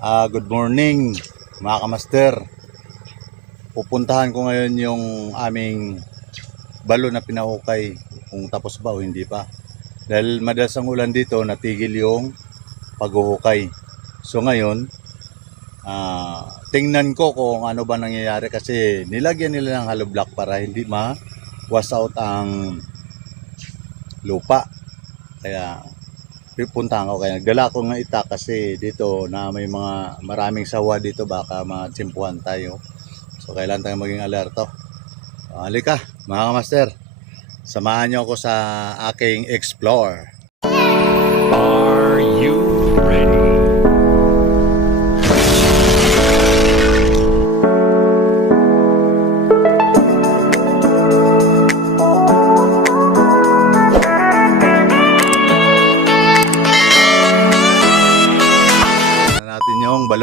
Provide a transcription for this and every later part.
Ah, good morning mga kamaster. Pupuntahan ko ngayon yung aming balon na pinahukay kung tapos ba o hindi pa. Dahil madalas ang ulan dito, natigil yung paghuhukay. So ngayon, ah, tingnan ko kung ano ba nangyayari kasi nilagyan nila ng hollow block para hindi ma-wash out ang lupa. Kaya pipuntahan ko kaya nagdala ko ng itak kasi dito na may mga maraming sawa dito. Baka matsimpuhan tayo. So kailan tayo maging alerto? So, halika mga master samahan niyo ako sa aking explore. Are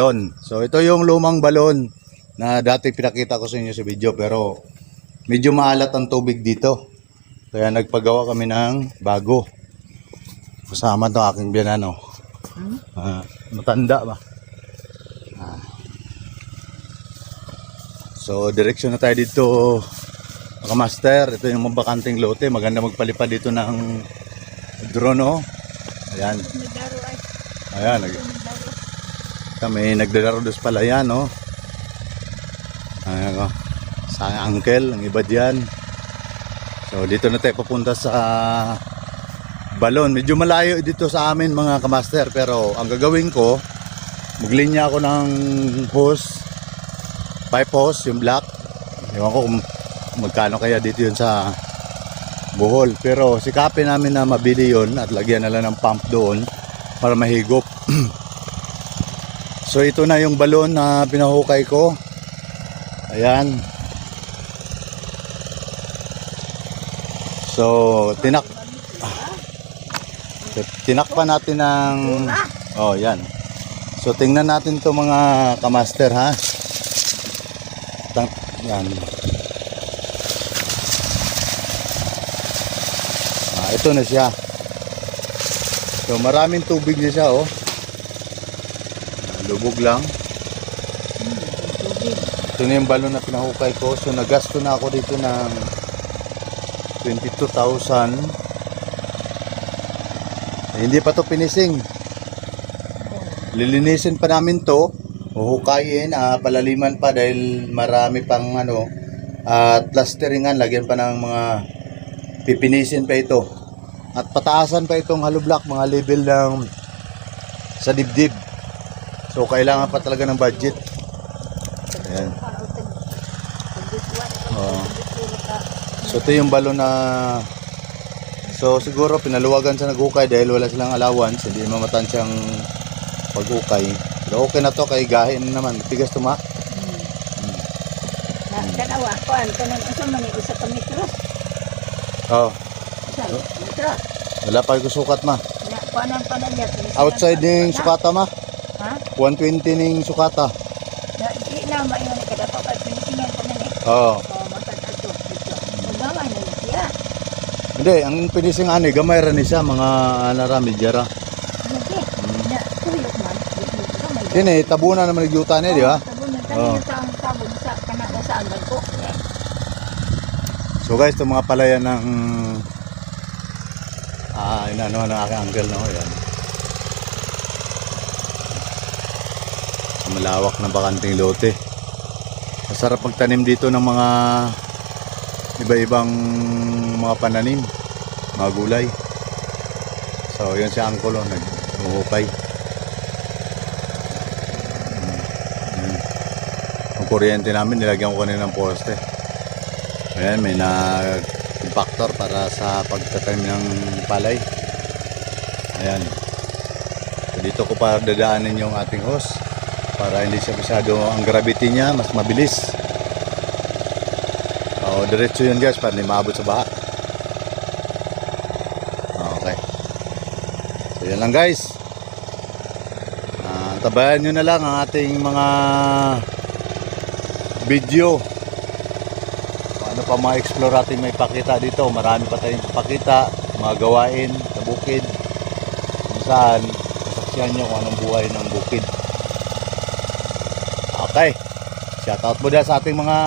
balon. So ito yung lumang balon na dati pinakita ko sa inyo sa video pero medyo maalat ang tubig dito. Kaya nagpagawa kami ng bago. Kasama to aking biyanano Ah, matanda ba? Ah. so direksyon na tayo dito mga master. Ito yung mga bakanting lote. Maganda magpalipad dito ng drone oh. Ayan. Ayan nag- kami nagdadaro dos pala yan oh ayan oh. Sa uncle ang iba dyan. So dito na tayo papunta sa balon. Medyo malayo dito sa amin mga kamaster pero ang gagawin ko maglinya ako ng hose pipe hose yung black. Ewan ko kung magkano kaya dito yun sa buhol pero sikapin namin na mabili yun at lagyan na lang ng pump doon para mahigop so ito na yung balon na pinahukay ko ayan so tinak So, tinakpan natin ng Oh, yan. So tingnan natin 'to mga kamaster ha. Tang yan. Ah, ito na siya. So maraming tubig na siya oh. Lubog lang. Ito na yung balon na pinahukay ko. So nagasto na ako dito ng 22,000 eh, hindi pa to pinising. Lilinisin pa namin to. Huhukayin, ah, palaliman pa dahil marami pang ano, at plasteringan, lagyan pa ng mga pipinisin pa ito. At pataasan pa itong hollow block, mga level ng sa dibdib. So kailangan pa talaga ng budget. Ayan. Oh. So ito yung balon na So siguro pinaluwagan sa nagukay dahil wala silang allowance, hindi mamatan siyang pag-ukay. Pero okay na to kay gahin naman, tigas to ma. Na kanawa ko an kanan usa man ni usa ka metro. Oh, Usa metro. wala pa ko sukat ma. Na kuanan pa na niya. Outside ning sukata ma. Ha? 120 ning sukata. Na di na maingon ka dapat pa pinisingan pa man eh. Oh. Oh, na siya. Hindi, ang pinising ani gamay ra ni siya mga narami jara. Na tuyok man. Di mo ka may. Kini tabunan naman ni yuta ni, di ba? Tabunan Oh. tayo sa ang tabon sa kanada sa anggal ko. So guys, itong mga palayan ng ah, inano ng aking uncle no, yan. Malawak na bakanting lote. Masarap magtanim dito ng mga iba-ibang mga pananim, mga gulay. So, yun si uncle oh, naghuhukay. Mm, mm. Ang kuryente namin, nilagyan ko kanina ng poste. Ayan, may nag-impactor para sa pagtatanim ng palay. Ayan. Dito ko pa dadaanin yung ating hose para hindi siya masyado ang gravity niya, mas mabilis. O, diretso yun guys para hindi maabot sa baha. Okay. So, yan lang guys. Ah, tabayan nyo na lang ang ating mga video ano pa mga explore natin may pakita dito marami pa tayong pakita mga gawain sa bukid kung saan masaksihan nyo kung anong buhay ng bukid Okay. Shoutout mo dyan sa ating mga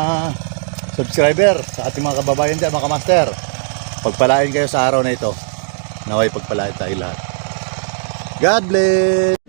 subscriber, sa ating mga kababayan dyan, mga kamaster. Pagpalain kayo sa araw na ito. Naway pagpalain tayo lahat. God bless!